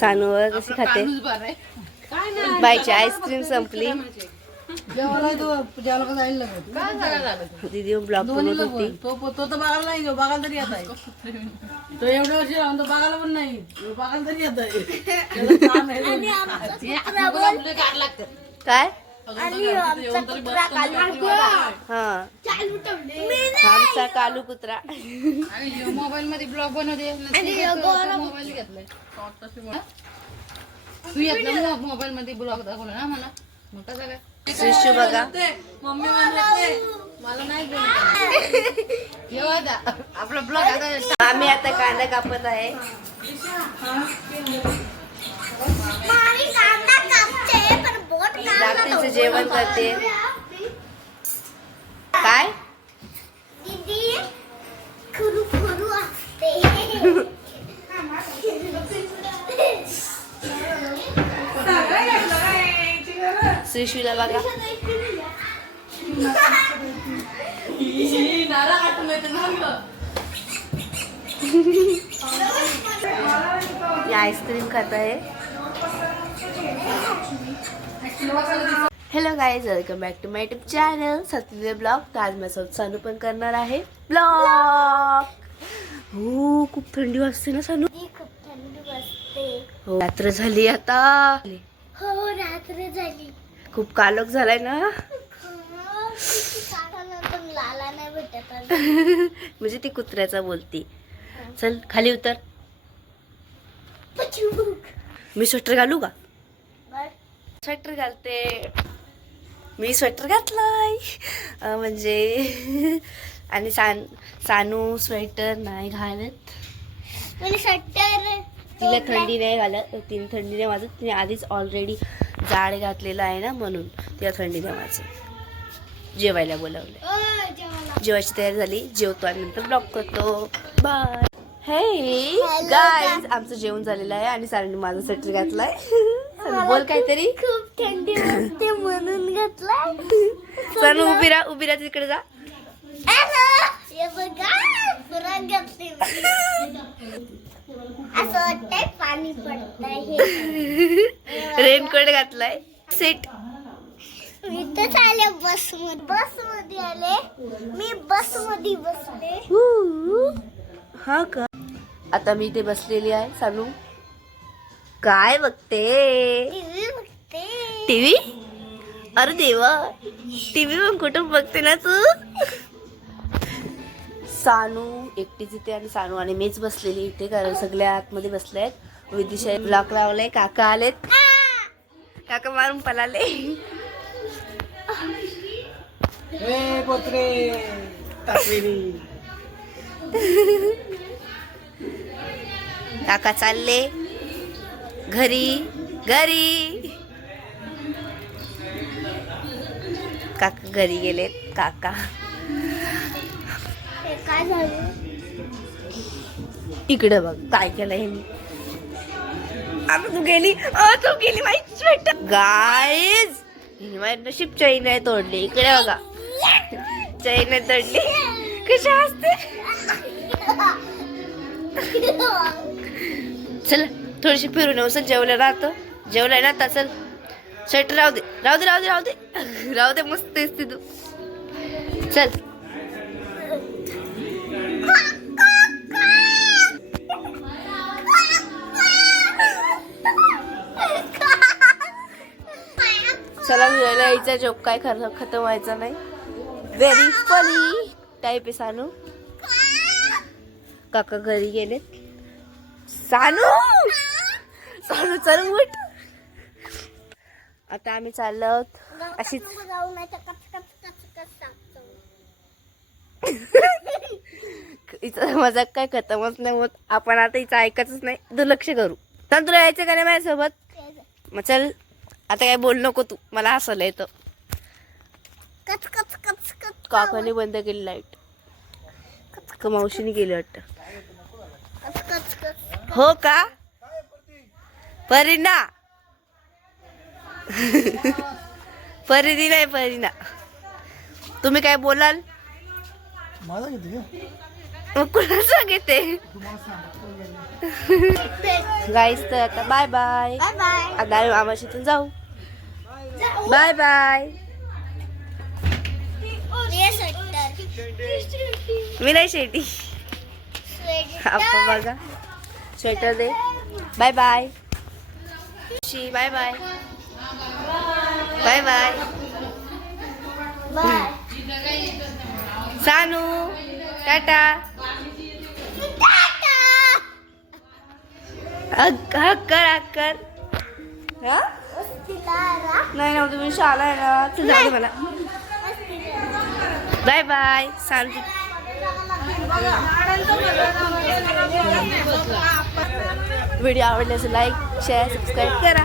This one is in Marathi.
सानूवर कशी खाते. बाईची आईस्क्रीम संपली. दीदी ब्लॉग बनवत होती. तो तर बघायला नाही, बघायला तरी येत आहे. तो एवढ्या वर्षी राहून तो बघायला पण नाही, बघायला तरी येत आहे. काय हा आमचा कालू कुत्रा. मोबाईल मध्ये ब्लॉग बनवते. मोबाईल घेतलाय तू येतला मोबाईल मध्ये ब्लॉग दाखवला ना मला. मग कसं काय शिशू बघा. मम्मी म्हणते मला नाही आपला ब्लॉग आता. आम्ही आता कांदा कापत आहे. रात्रीचं जेवण करते. काय शिशूला बघा. आईस्क्रीम खात आहे. Hello guys, welcome back to my YouTube channel Satya blog. तर आज माझ्यासोबत सानू पण करणार आहे ब्लॉग. हो खूप थंडी वाजते ना सानू. खूप थंडी वाजते. हो रात्र झाली आता. हो रात्र झाली. खूप कालोख झालाय ना. लाला नाही भेटत. म्हणजे ती कुत्र्याचा बोलती. चल खाली उतर. मी स्वेटर घालू का. स्वेटर घालते. मी स्वेटर घातलाय म्हणजे. आणि सानू स्वेटर नाही घालत. तिला थंडी नाही घालत. तिने थंडी नाही वाजत. तिने आधीच ऑलरेडी जाड घातलेलं आहे ना, म्हणून तिला थंडी नाही वाजत. जेवायला बोलावलं. जेवायची तयारी झाली. जेवतो आणि नंतर ब्लॉग करतो. बाय. हे गाईज आमचं जेवण झालेलं आहे आणि सानूने माझा स्वेटर घातलाय. बोल काहीतरी. खूप थंडी वाजते म्हणून घातला. सानू उभी राहा तिकडे जा. हे बघा पुरा घातले. असं वाटतंय पाणी पडतंय. रेनकोट घातलाय. सीट मी तर आले बस मध्ये आले. मी बस मध्ये बसले. हा का. आता मी इथे बसलेली आहे. सानू काय बघते. टीव्ही बघते. टीव्ही. अरे देवा, टीव्ही पण कुठं बघते ना तू. सानू एकटीच इथे आणि सानू आणि मीच बसलेली इथे, कारण सगळ्या आतमध्ये बसले आहेत. विदिशा ब्लॉक लावलाय. काका आलेत. काका मारून पळाले. पोत्रे काका चालले घरी. काका घरी गेलेत. काका काय झालं. इकडे बघ काय केलं हे. आता तू गेली माहिती स्वेटर. गाईज माझी नशीब चैन नाही तोडली. इकडे बघा चैन नाही तोडली. कशी असते. चल थोडीशी फिरून येऊ. चल जेवलं राहतं. जेवलंय ना आता. चल स्वेटर राहू दे. मस्त दिसते तू. चल चला फिरायला यायचा. जोक काय खतम व्हायचा नाही. व्हेरी फनी टाईप आहे सानू. काका घरी गेलेत. सानू चल उठ. आता आम्ही चाललो आहोत अशीच. हिचा मजाक काय खतमच नाही होत. आपण आता हिचं ऐकायचंच नाही. दुर्लक्ष करू. तर तुला यायचं का नाही माझ्यासोबत. मग चल आता काय बोल नको तू. मला हसायला येतं. काकाने बंद केली लाईट. का मावशीने केली वाटतं. हो का परीना. परिधी नाही परीना. तुम्ही काय बोलाल. मग कुणाचं घेते गाईस. तर आता बाय बाय. Bye bye. आता आम्ही मामाशीतून जाऊ. Bye bye. विनय शेट्टी आपण बघा स्वेटर दे. Bye bye. Bye bye. Bye bye. Sanu टाटा. हक कर. हा नाही ना तुम्ही शाळा आहे ना तू जाऊ दे मला. Bye bye. शांती. व्हिडिओ आवडल्यास लाईक शेअर सबस्क्राईब करा.